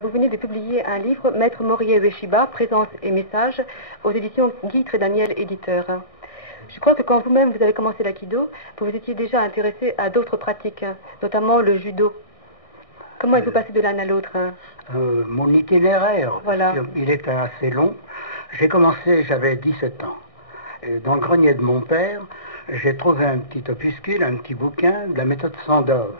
Vous venez de publier un livre, Maître Morier Ueshiba, Présence et messages, aux éditions Guy Trédaniel, éditeur. Je crois que quand vous-même vous avez commencé l'aïkido, vous vous étiez déjà intéressé à d'autres pratiques, notamment le judo. Comment êtes-vous passé de l'un à l'autre? Mon itinéraire, voilà. Il est assez long. J'ai commencé, j'avais 17 ans. Dans le grenier de mon père, j'ai trouvé un petit opuscule, un petit bouquin de la méthode Sandov.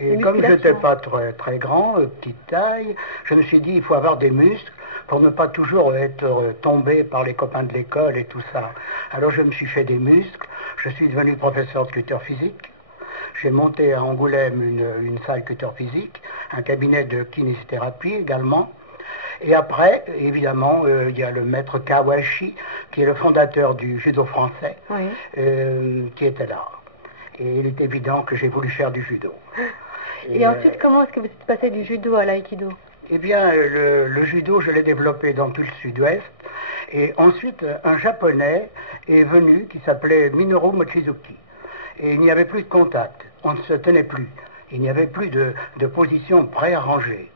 Et comme je n'étais pas très grand, petite taille, je me suis dit il faut avoir des muscles pour ne pas toujours être tombé par les copains de l'école et tout ça. Alors je me suis fait des muscles, je suis devenu professeur de culture physique. J'ai monté à Angoulême une salle culture physique, un cabinet de kinésithérapie également. Et après, évidemment, il y a le maître Kawashi, qui est le fondateur du judo français, oui. Qui était là. Et il est évident que j'ai voulu faire du judo. Et ensuite, comment est-ce que vous êtes passé du judo à l'aïkido? Eh bien, le judo, je l'ai développé dans tout le sud-ouest. Et ensuite, un japonais est venu qui s'appelait Minoru Mochizuki. Et il n'y avait plus de contact. On ne se tenait plus. Il n'y avait plus de position préarrangée.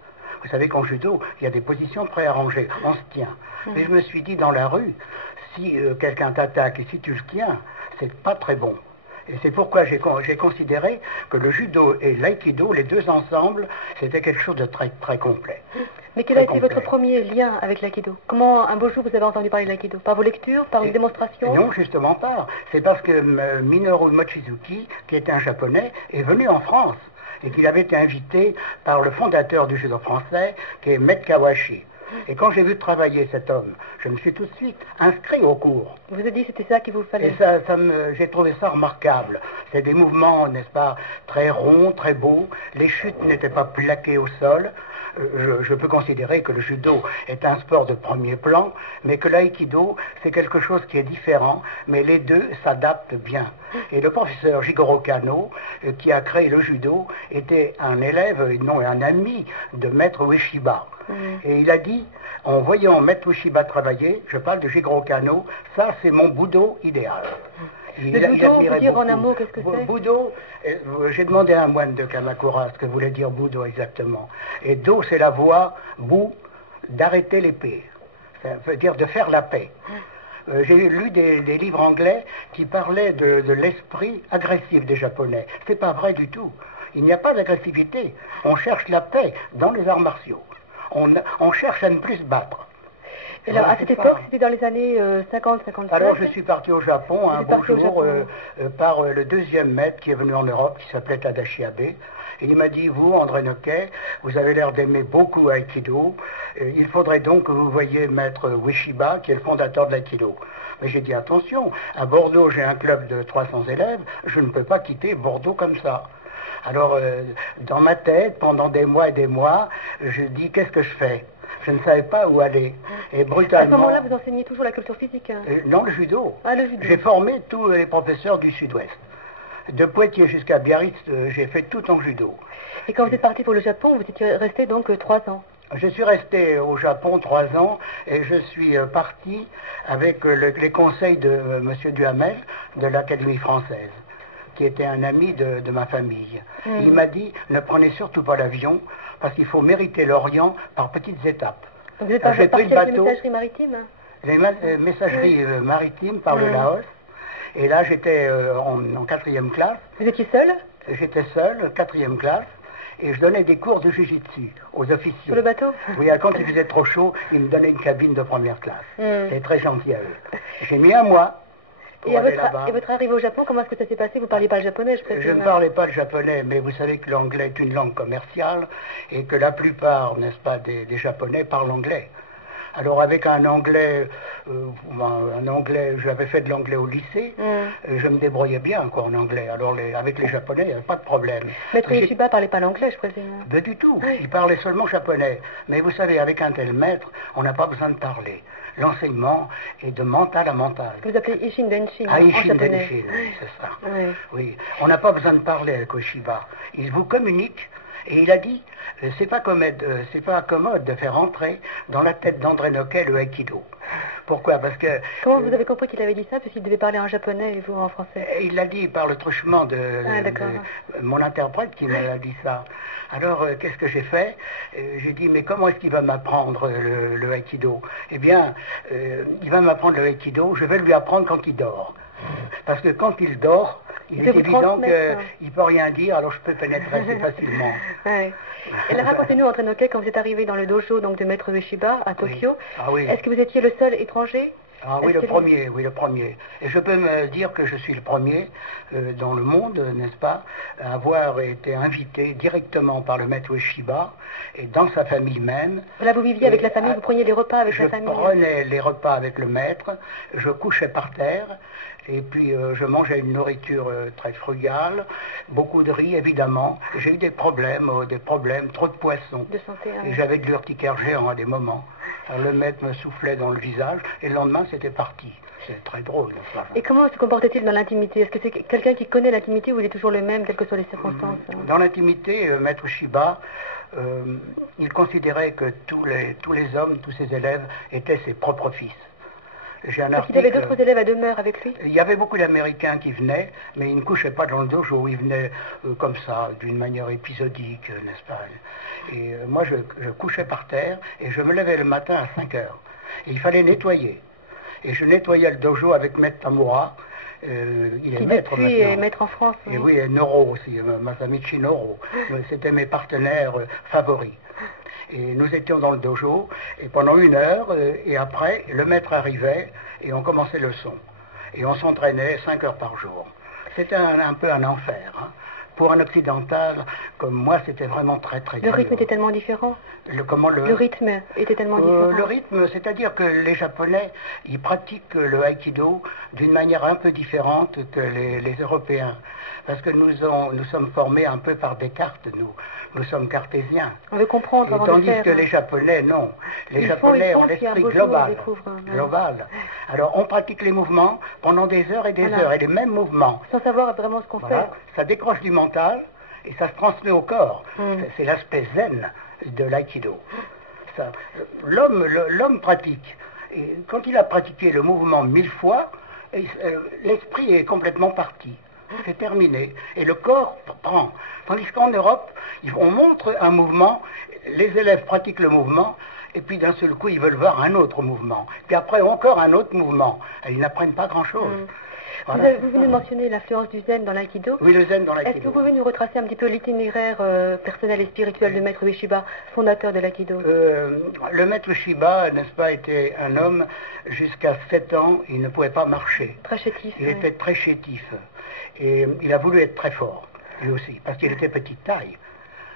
Vous savez qu'en judo, il y a des positions préarrangées. On se tient. Mais je me suis dit, dans la rue, si quelqu'un t'attaque et si tu le tiens, c'est pas très bon. Et c'est pourquoi j'ai considéré que le judo et l'aïkido, les deux ensemble, c'était quelque chose de très, très complet. Mais quel a été votre premier lien avec l'aïkido? Comment, un beau jour, vous avez entendu parler de l'aïkido? Par vos lectures? Par une démonstration? Non, justement pas. C'est parce que Minoru Mochizuki, qui est un japonais, est venu en France et qu'il avait été invité par le fondateur du judo français, qui est Maître Kawashi. Et quand j'ai vu travailler cet homme, je me suis tout de suite inscrit au cours. Vous avez dit que c'était ça qu'il vous fallait? Et j'ai trouvé ça remarquable. C'est des mouvements, n'est-ce pas, très ronds, très beaux. Les chutes n'étaient pas plaquées au sol. Je peux considérer que le judo est un sport de premier plan, mais que l'aïkido, c'est quelque chose qui est différent, mais les deux s'adaptent bien. Et le professeur Jigoro Kano, qui a créé le judo, était un élève, non un ami de Maître Ueshiba. Et il a dit, en voyant Maître Ueshiba travailler, je parle de Jigoro Kano, ça c'est mon budo idéal. Le budo, vous dire en un mot, qu'est-ce que c'est? Budo, j'ai demandé à un moine de Kamakura ce que voulait dire budo exactement. Et do, c'est la voix, bu, d'arrêter l'épée. Ça veut dire de faire la paix. J'ai lu des livres anglais qui parlaient de l'esprit agressif des Japonais. C'est pas vrai du tout. Il n'y a pas d'agressivité. On cherche la paix dans les arts martiaux. On cherche à ne plus se battre. Et alors, à cette époque, c'était dans les années 50-55. Alors, je suis parti au Japon un beau jour par le deuxième maître qui est venu en Europe, qui s'appelait Tadashi Abe. Et il m'a dit, vous, André Noquet, vous avez l'air d'aimer beaucoup Aikido. Il faudrait donc que vous voyiez Maître Ueshiba, qui est le fondateur de l'Aikido. Mais j'ai dit, attention, à Bordeaux, j'ai un club de 300 élèves, je ne peux pas quitter Bordeaux comme ça. Alors, dans ma tête, pendant des mois et des mois, je dis, qu'est-ce que je fais? Je ne savais pas où aller. Et brutalement... À ce moment-là, vous enseignez toujours la culture physique? Non, le judo. Ah, le judo. J'ai formé tous les professeurs du Sud-Ouest. De Poitiers jusqu'à Biarritz, j'ai fait tout en judo. Et quand vous êtes parti pour le Japon, vous étiez resté donc 3 ans? Je suis resté au Japon 3 ans et je suis parti avec les conseils de M. Duhamel de l'Académie française, qui était un ami de ma famille. Il m'a dit, ne prenez surtout pas l'avion, parce qu'il faut mériter l'Orient par petites étapes. Donc vous êtes parti avec les messageries maritimes? Les messageries maritimes par le Laos. Et là, j'étais en 4e classe. Vous étiez seul? J'étais seul, 4e classe. Et je donnais des cours de jujitsu aux officiers. Sur le bateau? Oui, quand il faisait trop chaud, ils me donnaient une cabine de première classe. C'est très gentil à eux. J'ai mis un mois. Et votre arrivée au Japon, comment est-ce que ça s'est passé? Vous ne parliez pas le japonais, je présume? Je ne parlais pas le japonais, mais vous savez que l'anglais est une langue commerciale et que la plupart, n'est-ce pas, des Japonais parlent anglais. Alors avec un anglais, j'avais fait de l'anglais au lycée, je me débrouillais bien quoi, en anglais. Alors avec les Japonais, il n'y avait pas de problème. Maître Ueshiba ne parlait pas l'anglais, je présume? Pas du tout, il parlait seulement japonais. Mais vous savez, avec un tel maître, on n'a pas besoin de parler. L'enseignement est de mental à mental. Vous appelez Ishin Denshin en Ishin japonais. Denshin, oui, c'est ça. Oui. On n'a pas besoin de parler avec Ueshiba. Il vous communique. Et il a dit, c'est pas commode de faire entrer dans la tête d'André Noquet le Aikido. Pourquoi? Parce que... Comment vous avez compris qu'il avait dit ça, puisqu'il devait parler en japonais et vous en français? Il l'a dit par le truchement de mon interprète qui m'a dit ça. Alors, qu'est-ce que j'ai fait? J'ai dit, mais comment est-ce qu'il va m'apprendre le Aikido? Eh bien, il va m'apprendre le Aikido, je vais lui apprendre quand il dort. Parce que quand il dort, il est évident qu'il ne peut rien dire, alors je peux pénétrer assez facilement. Ouais. Et là, racontez-nous, André Noquet, quand vous êtes arrivé dans le dojo donc, de Maître Ueshiba à Tokyo, oui. Ah, oui. Est-ce que vous étiez le seul étranger? Ah oui, le premier. Et je peux me dire que je suis le premier dans le monde, n'est-ce pas, à avoir été invité directement par le maître Ueshiba et dans sa famille même. Là, vous viviez avec la famille, vous preniez les repas avec la famille? Je prenais les repas avec le maître, je couchais par terre, et puis je mangeais une nourriture très frugale, beaucoup de riz évidemment. J'ai eu des problèmes, trop de poissons. De santé, et j'avais de l'urticaire géant à des moments. Alors, le maître me soufflait dans le visage et le lendemain c'était parti. C'est très drôle, n'est-ce pas? Et comment se comportait-il dans l'intimité? Est-ce que c'est quelqu'un qui connaît l'intimité ou il est toujours le même, quelles que soient les circonstances? Dans l'intimité, Maître Shiba, il considérait que tous les hommes, tous ses élèves étaient ses propres fils. J'ai un article... Il avait d'autres élèves à demeure avec lui? Il y avait beaucoup d'Américains qui venaient, mais ils ne couchaient pas dans le dojo, ils venaient comme ça, d'une manière épisodique, n'est-ce pas? Et moi, je couchais par terre et je me levais le matin à 5 heures. Et il fallait nettoyer. Et je nettoyais le dojo avec Maître Tamura. Il est maître maintenant. Est maître en France. Et oui, et Noro aussi, Masamichi Noro. C'était mes partenaires favoris. Et nous étions dans le dojo, et pendant 1 heure, et après, le maître arrivait, et on commençait le son. Et on s'entraînait 5 heures par jour. C'était un peu un enfer. Hein. Pour un occidental, comme moi, c'était vraiment très très dur. Le rythme était tellement différent? Le rythme était tellement différent? Le rythme, c'est-à-dire que les Japonais, ils pratiquent le Aikido d'une manière un peu différente que les Européens. Parce que nous sommes formés un peu par Descartes, nous sommes cartésiens. On veut comprendre avant de faire. Tandis que les Japonais, non. Les Japonais ont l'esprit global. Alors, on pratique les mouvements pendant des heures et des heures, et les mêmes mouvements. Sans savoir vraiment ce qu'on fait. Ça décroche du mental, et ça se transmet au corps. C'est l'aspect zen de l'aïkido. L'homme pratique. Et quand il a pratiqué le mouvement 1000 fois, l'esprit est complètement parti. C'est terminé. Et le corps prend. Tandis qu'en Europe, on montre un mouvement, les élèves pratiquent le mouvement, et puis d'un seul coup, ils veulent voir un autre mouvement. Puis après, encore un autre mouvement. Et ils n'apprennent pas grand-chose. Voilà. Vous venez de mentionner l'influence du zen dans l'aïkido. Oui, le zen dans l'aïkido. Est-ce que vous pouvez nous retracer un petit peu l'itinéraire personnel et spirituel de Maître Ueshiba, fondateur de l'aïkido? Le Maître Ueshiba, n'est-ce pas, était un homme, jusqu'à 7 ans, il ne pouvait pas marcher. Très chétif. Il était très chétif. Et il a voulu être très fort, lui aussi, parce qu'il était petite taille.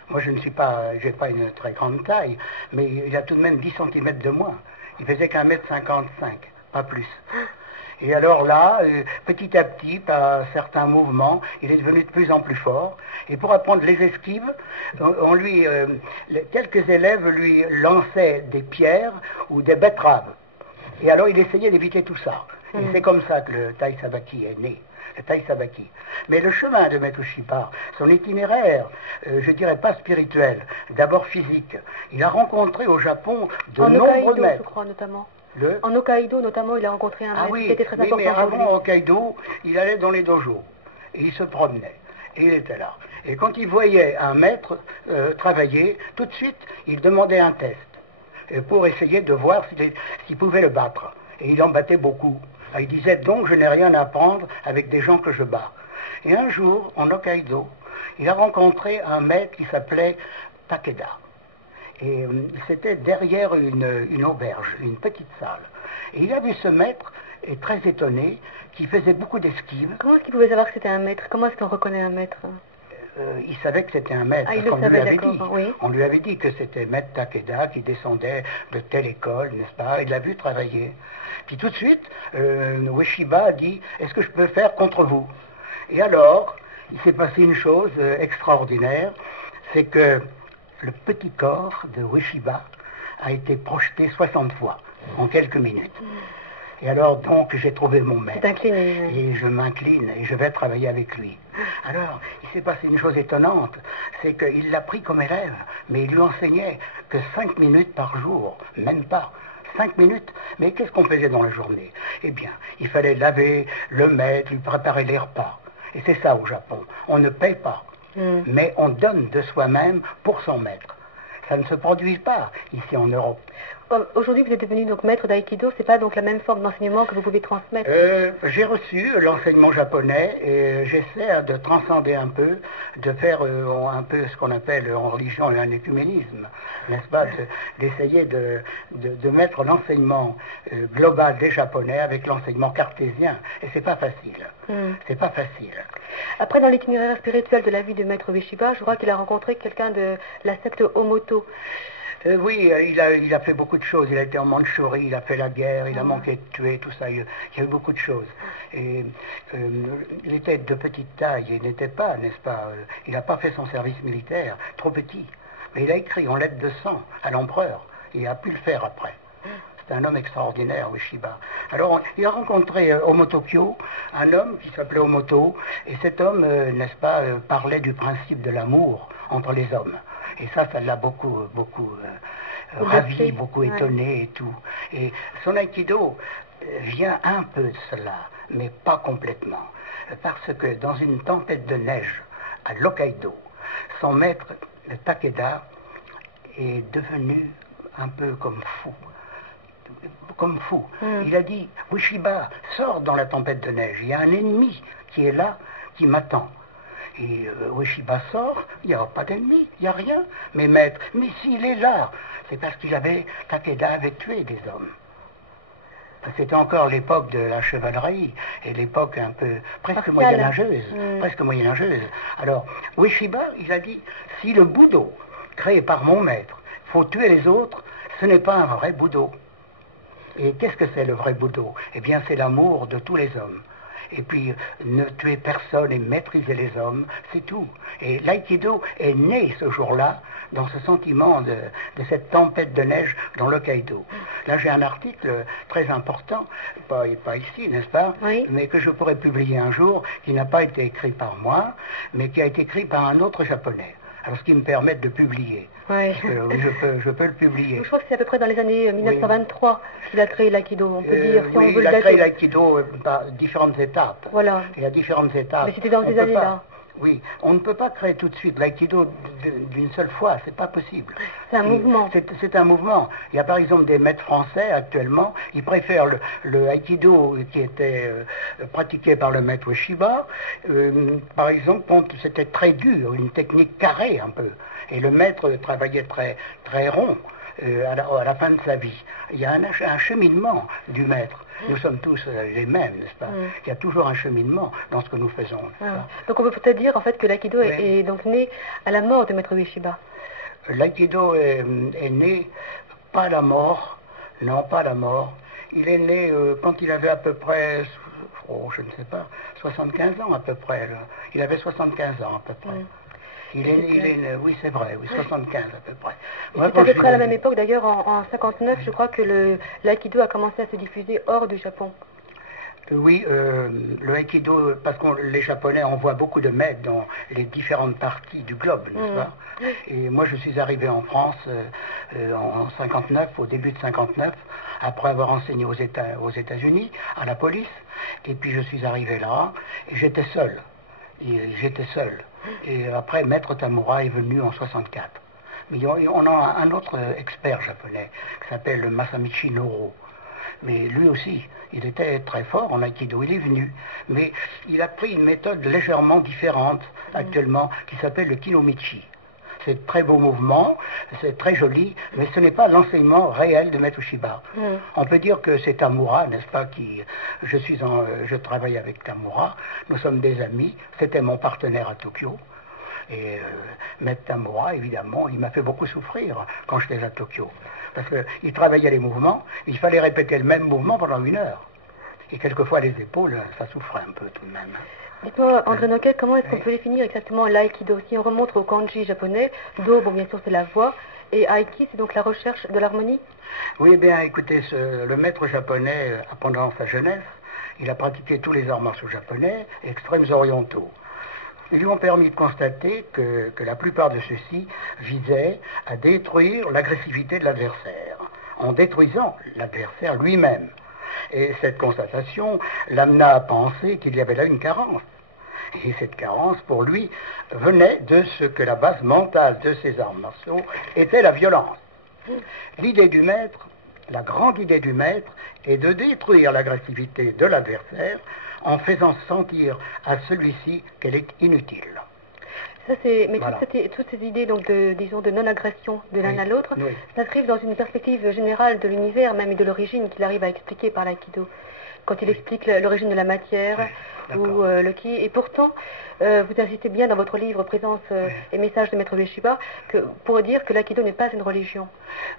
Moi, je n'ai pas une très grande taille, mais il a tout de même 10 cm de moins. Il faisait qu'1,55 m, pas plus. Et alors là, petit à petit, par certains mouvements, il est devenu de plus en plus fort. Et pour apprendre les esquives, quelques élèves lui lançaient des pierres ou des betteraves. Et alors il essayait d'éviter tout ça. Et c'est comme ça que le Tai Sabaki est né. Le Tai Sabaki. Mais le chemin de Maître Ueshiba, son itinéraire, je dirais pas spirituel, d'abord physique. Il a rencontré au Japon de nombreux maîtres. Je crois, notamment. En Hokkaido, notamment, il a rencontré un maître qui était très important. Mais avant Hokkaido, il allait dans les dojos. Et il se promenait. Et il était là. Et quand il voyait un maître travailler, tout de suite, il demandait un test. Pour essayer de voir s'il pouvait le battre. Et il en battait beaucoup. Il disait donc je n'ai rien à apprendre avec des gens que je bats. Et un jour, en Hokkaido, il a rencontré un maître qui s'appelait Takeda. Et c'était derrière une auberge, une petite salle. Et il a vu ce maître, et très étonné, qui faisait beaucoup d'esquives. Comment est-ce qu'il pouvait savoir que c'était un maître? Comment est-ce qu'on reconnaît un maître? Il savait que c'était un maître, parce qu'on lui avait dit. Oui. On lui avait dit que c'était maître Takeda qui descendait de telle école, n'est-ce pas? Il l'a vu travailler. Puis tout de suite, Ueshiba a dit « Est-ce que je peux faire contre vous ?» Et alors, il s'est passé une chose extraordinaire, c'est que le petit corps de Ueshiba a été projeté 60 fois en quelques minutes. Et alors donc j'ai trouvé mon maître. Et je m'incline et je vais travailler avec lui. Alors il s'est passé une chose étonnante, c'est qu'il l'a pris comme élève, mais il lui enseignait que 5 minutes par jour, même pas. 5 minutes. Mais qu'est-ce qu'on faisait dans la journée? Eh bien, il fallait laver le maître, lui préparer les repas. Et c'est ça au Japon. On ne paye pas, mais on donne de soi-même pour son maître. Ça ne se produit pas ici en Europe. Aujourd'hui, vous êtes devenu donc maître d'aïkido, c'est pas donc la même forme d'enseignement que vous pouvez transmettre? J'ai reçu l'enseignement japonais et j'essaie de transcender un peu, de faire un peu ce qu'on appelle en religion un écuménisme, n'est-ce pas? D'essayer de mettre l'enseignement global des Japonais avec l'enseignement cartésien. Et c'est pas facile. C'est pas facile. Après, dans l'itinéraire spirituel de la vie de Maître Ueshiba, je crois qu'il a rencontré quelqu'un de la secte Omoto. Oui, il a fait beaucoup de choses. Il a été en Mandchourie, il a fait la guerre, il a manqué de tuer, tout ça. Il y a eu beaucoup de choses. Et il était de petite taille, il n'était pas, n'est-ce pas, il n'a pas fait son service militaire, trop petit. Mais il a écrit en lettres de sang à l'empereur. Il a pu le faire après. C'est un homme extraordinaire, Ueshiba. Alors, il a rencontré Omotokyo, un homme qui s'appelait Omoto, et cet homme, n'est-ce pas, parlait du principe de l'amour entre les hommes. Et ça l'a beaucoup ravi, beaucoup étonné et tout. Et son aïkido vient un peu de cela, mais pas complètement. Parce que dans une tempête de neige à l'Hokkaido, son maître, Takeda, est devenu un peu comme fou. Il a dit, Ueshiba, sors dans la tempête de neige, il y a un ennemi qui est là, qui m'attend. Et Ueshiba sort, il n'y a pas d'ennemi, il n'y a rien. Mais maître, mais s'il est là, c'est parce Takeda avait tué des hommes. C'était encore l'époque de la chevalerie, et l'époque un peu presque moyenâgeuse. Alors, Ueshiba, il a dit, si le Budo, créé par mon maître, faut tuer les autres, ce n'est pas un vrai Budo. Et qu'est-ce que c'est le vrai Budo? Eh bien, c'est l'amour de tous les hommes. Et puis, ne tuer personne et maîtriser les hommes, c'est tout. Et l'aïkido est né ce jour-là dans ce sentiment de cette tempête de neige dans l'Hokkaido. Là, j'ai un article très important, pas ici, n'est-ce pas? Oui. Mais que je pourrais publier un jour, qui n'a pas été écrit par moi, mais qui a été écrit par un autre japonais. Alors, ce qui me permet de publier. Oui. Oui, je peux le publier. Je crois que c'est à peu près dans les années 1923 qu'il a créé l'aïkido, on peut dire, si on oui, veut il le a dater. créé l'aïkido par différentes étapes. Voilà. Il y a différentes étapes. Mais c'était dans ces années-là. Oui, on ne peut pas créer tout de suite l'aïkido d'une seule fois, c'est pas possible. C'est un mouvement. C'est un mouvement. Il y a par exemple des maîtres français actuellement, ils préfèrent le aïkido qui était pratiqué par le maître Ueshiba, par exemple, c'était très dur, une technique carrée un peu. Et le maître travaillait très rond à la fin de sa vie. Il y a un cheminement du maître. Nous sommes tous les mêmes, n'est-ce pas? Il y a toujours un cheminement dans ce que nous faisons. Donc on peut peut-être dire en fait que l'aïkido est donc né à la mort de Maître Ueshiba. L'aïkido est né pas à la mort, non pas à la mort. Il est né quand il avait à peu près, je ne sais pas, 75 ans à peu près. Là. Il avait 75 ans à peu près. Il est né, oui c'est vrai, oui, 75 à peu près. C'est à peu près à la même époque, d'ailleurs en 59, je crois que l'aïkido a commencé à se diffuser hors du Japon. Oui, le Aikido, parce que les Japonais envoient beaucoup de maîtres dans les différentes parties du globe, n'est-ce pas? Et moi, je suis arrivé en France en 59, au début de 59, après avoir enseigné aux États-Unis, à la police. Et puis, je suis arrivé là, et j'étais seul. Et après, Maître Tamura est venu en 64. Mais on a un autre expert japonais qui s'appelle Masamichi Noro. Mais lui aussi, il était très fort en aïkido, il est venu. Mais il a pris une méthode légèrement différente actuellement, qui s'appelle le kinomichi. C'est de très beau mouvement, c'est très joli, mais ce n'est pas l'enseignement réel de Maître Ueshiba. On peut dire que c'est Tamura, n'est-ce pas, je travaille avec Tamura, nous sommes des amis, c'était mon partenaire à Tokyo. Et Maître Tamura, évidemment, il m'a fait beaucoup souffrir quand j'étais à Tokyo. Parce qu'il travaillait les mouvements, il fallait répéter le même mouvement pendant 1 heure. Et quelquefois, les épaules, ça souffrait un peu tout de même. Dites-moi, André Noquet, comment est-ce qu'on peut définir exactement l'aïkido? Si on remonte au kanji japonais, do, bon, bien sûr, c'est la voix, et aiki, c'est donc la recherche de l'harmonie? Oui, eh bien, écoutez, le maître japonais, pendant sa jeunesse, il a pratiqué tous les arts martiaux japonais, extrêmes orientaux. Ils lui ont permis de constater que la plupart de ceux-ci visaient à détruire l'agressivité de l'adversaire, en détruisant l'adversaire lui-même. Et cette constatation l'amena à penser qu'il y avait là une carence. Et cette carence, pour lui, venait de ce que la base mentale de ces arts martiaux était la violence. L'idée du maître, la grande idée du maître, est de détruire l'agressivité de l'adversaire en faisant sentir à celui-ci qu'elle est inutile. Mais voilà. toutes ces idées donc de non-agression de l'un à l'autre s'inscrivent dans une perspective générale de l'univers, même et de l'origine qu'il arrive à expliquer par l'aïkido. Quand il explique l'origine de la matière ou le ki. Et pourtant, vous insistez bien dans votre livre Présence et messages de Maître Ueshiba pour dire que l'aïkido n'est pas une religion.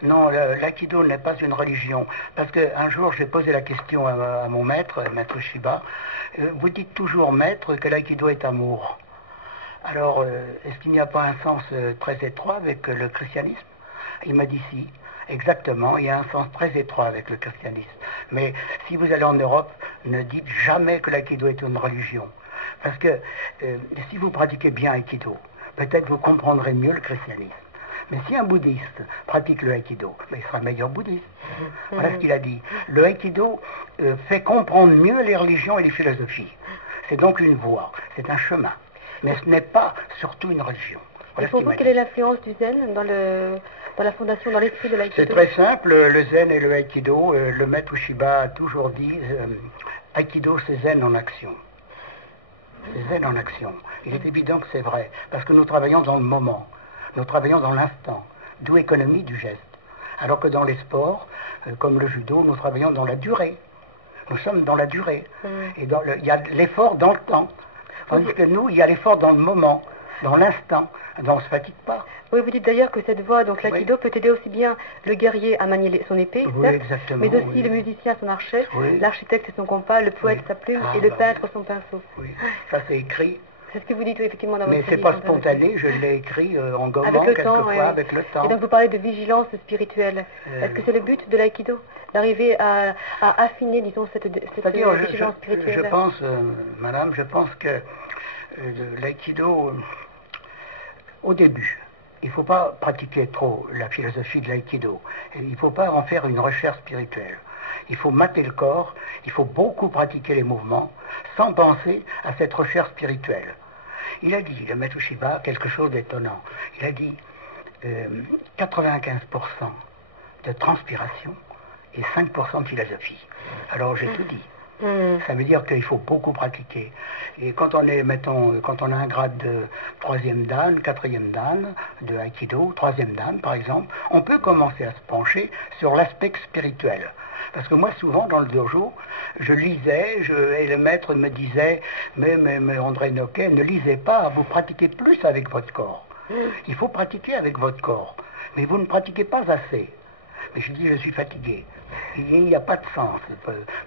Non, l'aïkido n'est pas une religion. Parce qu'un jour, j'ai posé la question à mon maître, Maître Ueshiba. Vous dites toujours, maître, que l'aïkido est amour. Alors, est-ce qu'il n'y a pas un sens très étroit avec le christianisme? Il m'a dit si. Exactement, il y a un sens très étroit avec le christianisme. Mais si vous allez en Europe, ne dites jamais que l'aïkido est une religion. Parce que si vous pratiquez bien l'aïkido, peut-être vous comprendrez mieux le christianisme. Mais si un bouddhiste pratique le aïkido, il sera meilleur bouddhiste. Voilà ce qu'il a dit. Le aïkido fait comprendre mieux les religions et les philosophies. C'est donc une voie, c'est un chemin. Mais ce n'est pas surtout une religion. Voilà. Et pour vous, quelle est l'influence du zen dans la fondation, dans l'esprit de l'aïkido? C'est très simple, le zen et le aïkido, le maître Ueshiba a toujours dit, aïkido c'est zen en action. C'est zen en action. Il est évident que c'est vrai, parce que nous travaillons dans le moment, nous travaillons dans l'instant, d'où économie du geste. Alors que dans les sports, comme le judo, nous travaillons dans la durée. Nous sommes dans la durée. Et il y a l'effort dans le temps. Tandis que nous, il y a l'effort dans le moment, dans l'instant. On ne se fatigue pas. Oui, vous dites d'ailleurs que cette voie, donc l'aïkido, peut aider aussi bien le guerrier à manier son épée, certes, mais aussi le musicien son archet, l'architecte son compas, le poète sa plume et le peintre son pinceau. Oui, ça c'est écrit. C'est ce que vous dites effectivement dans votre livre. Mais c'est pas spontané, je l'ai écrit en gommant quelquefois avec le temps. Et donc vous parlez de vigilance spirituelle. Est-ce que c'est le but de l'aïkido, d'arriver à affiner, disons, cette vigilance spirituelle? Je pense, madame, je pense que l'aïkido, au début, il ne faut pas pratiquer trop la philosophie de l'aïkido. Il ne faut pas en faire une recherche spirituelle. Il faut mater le corps, il faut beaucoup pratiquer les mouvements, sans penser à cette recherche spirituelle. Il a dit, le maître Ueshiba, quelque chose d'étonnant. Il a dit 95% de transpiration et 5% de philosophie. Alors j'ai tout dit. Ça veut dire qu'il faut beaucoup pratiquer. Et quand on est, mettons, quand on a un grade de 3e dan, 4e dan, de Aikido, 3e dan par exemple, on peut commencer à se pencher sur l'aspect spirituel. Parce que moi, souvent, dans le dojo, je lisais, et le maître me disait, mais André Noquet, ne lisez pas, vous pratiquez plus avec votre corps. Il faut pratiquer avec votre corps. Mais vous ne pratiquez pas assez. Mais je dis, je suis fatigué. Il n'y a pas de sens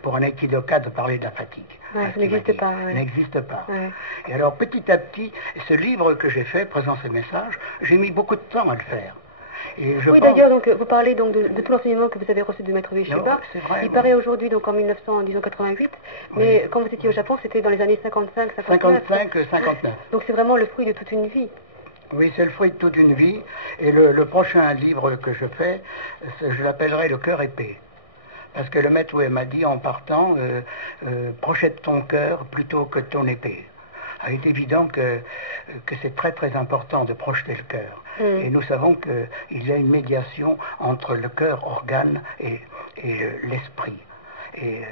pour un aikidoka de parler de la fatigue. Ouais, ça n'existe pas. Ouais. N'existe pas. Ouais. Et alors, petit à petit, ce livre que j'ai fait, Présence et messages, j'ai mis beaucoup de temps à le faire. Et oui, d'ailleurs, donc vous parlez donc de tout l'enseignement que vous avez reçu de Maître Ueshiba. Il paraît aujourd'hui donc en 1988, mais quand vous étiez au Japon, c'était dans les années 55, 59. Donc c'est vraiment le fruit de toute une vie. Oui, c'est le fruit de toute une vie. Et le prochain livre que je fais, je l'appellerai Le cœur épais. Parce que le maître m'a dit en partant, projette ton cœur plutôt que ton épée. Il est évident que c'est très très important de projeter le cœur. Et nous savons qu'il y a une médiation entre le cœur, organe, et l'esprit. Et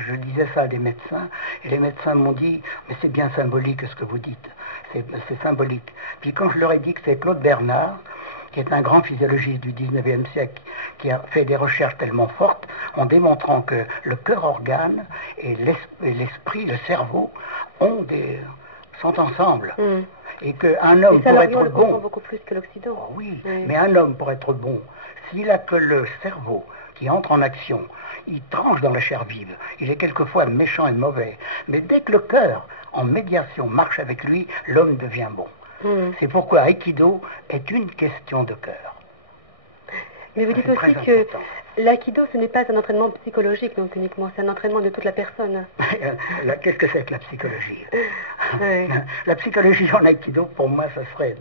je disais ça à des médecins, et les médecins m'ont dit, mais c'est bien symbolique ce que vous dites, c'est symbolique. Puis quand je leur ai dit que c'est Claude Bernard, qui est un grand physiologiste du 19e siècle, qui a fait des recherches tellement fortes, en démontrant que le cœur organe et l'esprit, le cerveau, sont ensemble. Et qu'un homme pour être bon... beaucoup plus que l'Occident. Oh oui, mais un homme pour être bon, s'il a que le cerveau qui entre en action, il tranche dans la chair vive, il est quelquefois méchant et mauvais, mais dès que le cœur, en médiation, marche avec lui, l'homme devient bon. C'est pourquoi Aikido est une question de cœur. Mais vous dites aussi que l'Aikido, ce n'est pas un entraînement psychologique, donc uniquement, c'est un entraînement de toute la personne. Qu'est-ce que c'est que la psychologie? La psychologie en Aikido, pour moi, ça serait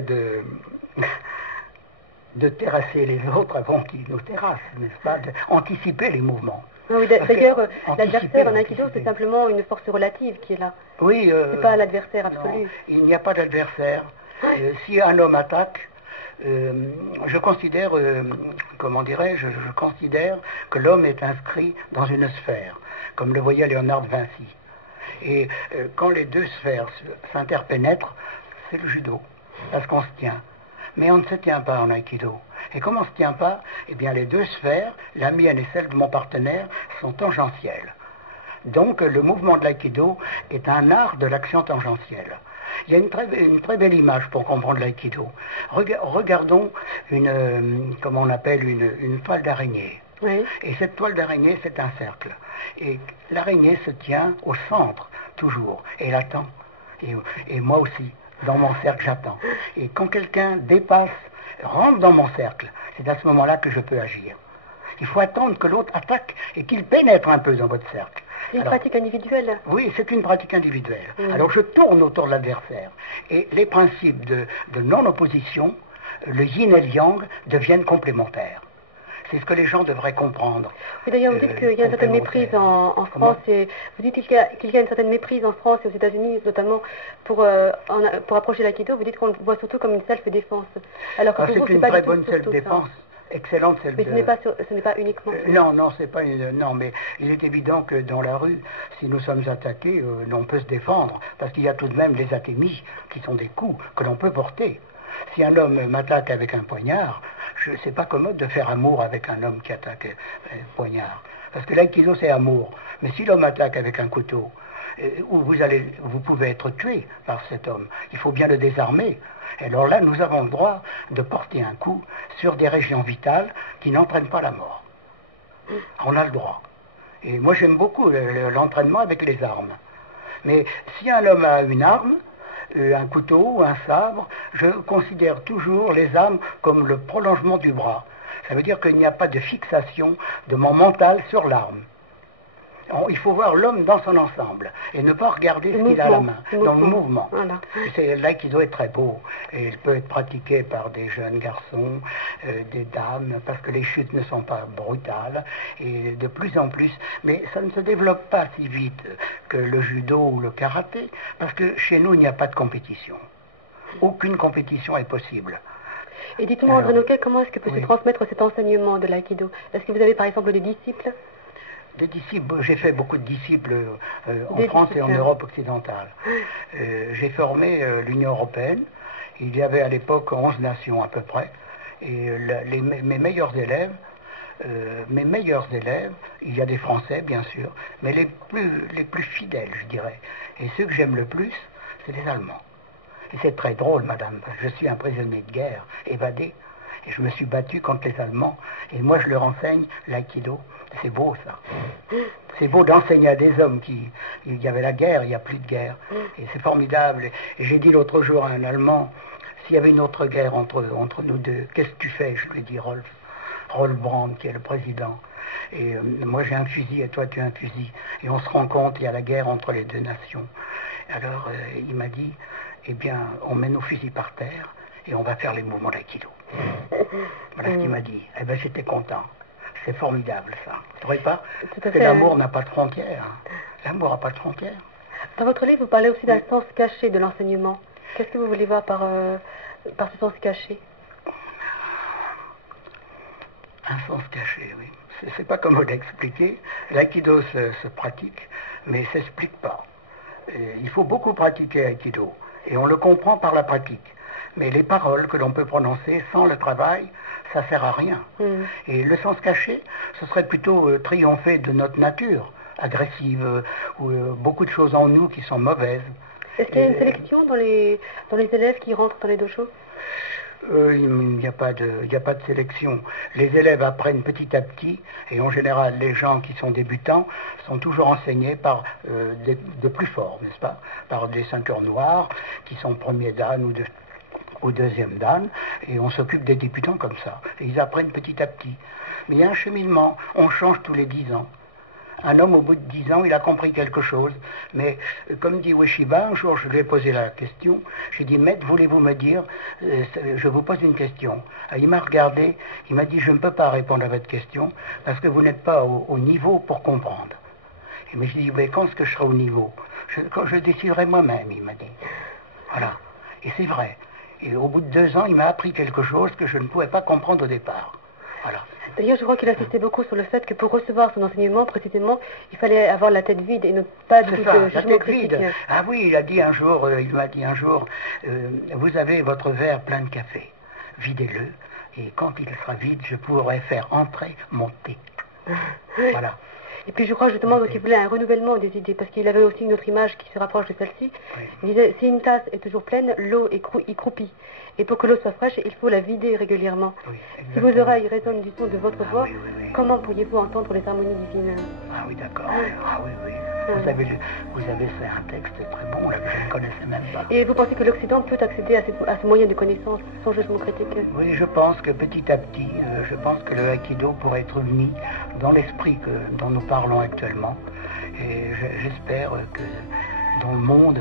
de... de terrasser les autres avant qu'ils nous terrassent, n'est-ce pas, d'anticiper les mouvements. Oui, d'ailleurs, l'adversaire en Aikido, c'est simplement une force relative qui est là. Oui. C'est pas l'adversaire absolu. Non, il n'y a pas d'adversaire. Si un homme attaque, je considère, comment dirais-je, je considère que l'homme est inscrit dans une sphère, comme le voyait Léonard de Vinci. Et quand les deux sphères s'interpénètrent, c'est le judo, parce qu'on se tient. Mais on ne se tient pas en Aikido. Et comme on ne se tient pas, eh bien les deux sphères, la mienne et celle de mon partenaire, sont tangentielles. Donc le mouvement de l'Aikido est un art de l'action tangentielle. Il y a une très belle image pour comprendre l'Aikido. Regardons comment on appelle, une toile d'araignée. Oui. Et cette toile d'araignée, c'est un cercle. Et l'araignée se tient au centre, toujours, et elle attend. Et moi aussi, dans mon cercle, j'attends. Et quand quelqu'un dépasse, rentre dans mon cercle, c'est à ce moment-là que je peux agir. Il faut attendre que l'autre attaque et qu'il pénètre un peu dans votre cercle. C'est une pratique individuelle. Oui, c'est une pratique individuelle. Alors je tourne autour de l'adversaire. Et les principes de non-opposition, le yin et le yang, deviennent complémentaires. C'est ce que les gens devraient comprendre. Oui, d'ailleurs, vous dites qu'il y a une certaine méprise en France. Et vous dites qu'il y a une certaine méprise en France et aux États-Unis, notamment pour approcher l'aïkido. Vous dites qu'on le voit surtout comme une self-défense. Alors que pour vous, c'est une très bonne self-défense. Excellente celle mais ce n'est pas uniquement. Non, c'est pas non, mais il est évident que dans la rue, si nous sommes attaqués, on peut se défendre, parce qu'il y a tout de même les atémies, qui sont des coups que l'on peut porter. Si un homme m'attaque avec un poignard, c'est pas commode de faire amour avec un homme qui attaque un poignard, parce que l'aïkido c'est amour. Mais si l'homme attaque avec un couteau, vous pouvez être tué par cet homme. Il faut bien le désarmer. Et alors là, nous avons le droit de porter un coup sur des régions vitales qui n'entraînent pas la mort. On a le droit. Et moi, j'aime beaucoup l'entraînement avec les armes. Mais si un homme a une arme, un couteau ou un sabre, je considère toujours les armes comme le prolongement du bras. Ça veut dire qu'il n'y a pas de fixation de mon mental sur l'arme. Il faut voir l'homme dans son ensemble et ne pas regarder ce qu'il a à la main, dans le mouvement. Voilà. C'est l'aïkido est très beau et il peut être pratiqué par des jeunes garçons, des dames, parce que les chutes ne sont pas brutales et de plus en plus. Mais ça ne se développe pas si vite que le judo ou le karaté, parce que chez nous il n'y a pas de compétition. Aucune compétition est possible. Et dites-moi, André Noquet, comment est-ce que peut se transmettre cet enseignement de l'aïkido? Est-ce que vous avez par exemple des disciples? Des disciples, j'ai fait beaucoup de disciples en France et en Europe occidentale. J'ai formé l'Union européenne. Il y avait à l'époque 11 nations à peu près. Et mes meilleurs élèves, il y a des Français bien sûr, mais les plus fidèles, je dirais. Et ceux que j'aime le plus, c'est les Allemands. Et c'est très drôle, madame, parce que je suis un prisonnier de guerre, évadé. Et je me suis battu contre les Allemands. Et moi, je leur enseigne l'aïkido. C'est beau, ça. C'est beau d'enseigner à des hommes il y avait la guerre, il n'y a plus de guerre. Et c'est formidable. Et j'ai dit l'autre jour à un Allemand, s'il y avait une autre guerre entre nous deux, qu'est-ce que tu fais? Je lui ai dit, Rolf Brandt, qui est le président. Et moi, j'ai un fusil et toi, tu as un fusil. Et on se rend compte, il y a la guerre entre les deux nations. Alors, il m'a dit, eh bien, on met nos fusils par terre et on va faire les mouvements d'aïkido. Voilà ce qu'il m'a dit. Eh bien, j'étais content. C'est formidable, ça. Vous ne trouvez pas? Parce que l'amour n'a pas de frontières. L'amour n'a pas de frontières. Dans votre livre, vous parlez aussi d'un sens caché de l'enseignement. Qu'est-ce que vous voulez voir par ce sens caché? Un sens caché, oui. C'est pas commode à expliquer. L'aïkido se pratique, mais il ne s'explique pas. Il faut beaucoup pratiquer l'aïkido. Et on le comprend par la pratique. Mais les paroles que l'on peut prononcer sans le travail, ça ne sert à rien. Et le sens caché, ce serait plutôt triompher de notre nature agressive, ou beaucoup de choses en nous qui sont mauvaises. Est-ce qu'il y a une sélection dans les élèves qui rentrent dans les dojos? Il n'y a pas de sélection. Les élèves apprennent petit à petit, et en général, les gens qui sont débutants sont toujours enseignés par de plus forts, n'est-ce pas? Par des ceintures noires, qui sont premier dan ou deuxième dan, et on s'occupe des débutants comme ça. Et ils apprennent petit à petit. Mais il y a un cheminement, on change tous les 10 ans. Un homme, au bout de 10 ans, il a compris quelque chose. Mais, comme dit Ueshiba, un jour, je lui ai posé la question. J'ai dit, maître, voulez-vous me dire, je vous pose une question. Il m'a regardé, il m'a dit, je ne peux pas répondre à votre question, parce que vous n'êtes pas au niveau pour comprendre. Mais je dis, mais quand est-ce que je serai au niveau? Quand je déciderai moi-même, il m'a dit. Voilà. Et c'est vrai. Et au bout de 2 ans, il m'a appris quelque chose que je ne pouvais pas comprendre au départ. Voilà. D'ailleurs, je crois qu'il insistait beaucoup sur le fait que pour recevoir son enseignement, précisément, il fallait avoir la tête vide et ne pas du tout de jugement critique. Vide. Ah oui, il m'a dit un jour, vous avez votre verre plein de café, videz-le, et quand il sera vide, je pourrai faire entrer mon thé. Voilà. Et puis je crois justement qu'il voulait un renouvellement des idées, parce qu'il avait aussi une autre image qui se rapproche de celle-ci. Oui. Il disait, si une tasse est toujours pleine, l'eau y croupit. Et pour que l'eau soit fraîche, il faut la vider régulièrement. Oui, si vos oreilles résonnent du son de votre voix, comment pourriez-vous entendre les harmonies divines? Ah oui, d'accord. Ah oui, oui. Vous avez fait un texte très bon, là, que je ne connaissais même pas. Et vous pensez que l'Occident peut accéder à ce moyen de connaissance sans jugement critique? Oui, je pense que petit à petit, je pense que le Aikido pourrait être uni dans l'esprit dont nous parlons actuellement. Et j'espère que dans le monde,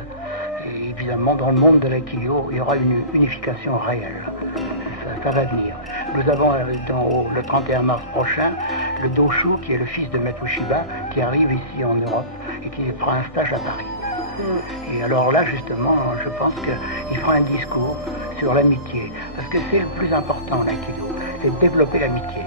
et évidemment dans le monde de l'Aikido, il y aura une unification réelle. Ça va venir. Nous avons le 31 mars prochain le Doshu, qui est le fils de Maître Ueshiba, qui arrive ici en Europe et qui fera un stage à Paris. Et alors là, justement, je pense qu'il fera un discours sur l'amitié, parce que c'est le plus important, l'Aikido, c'est de développer l'amitié.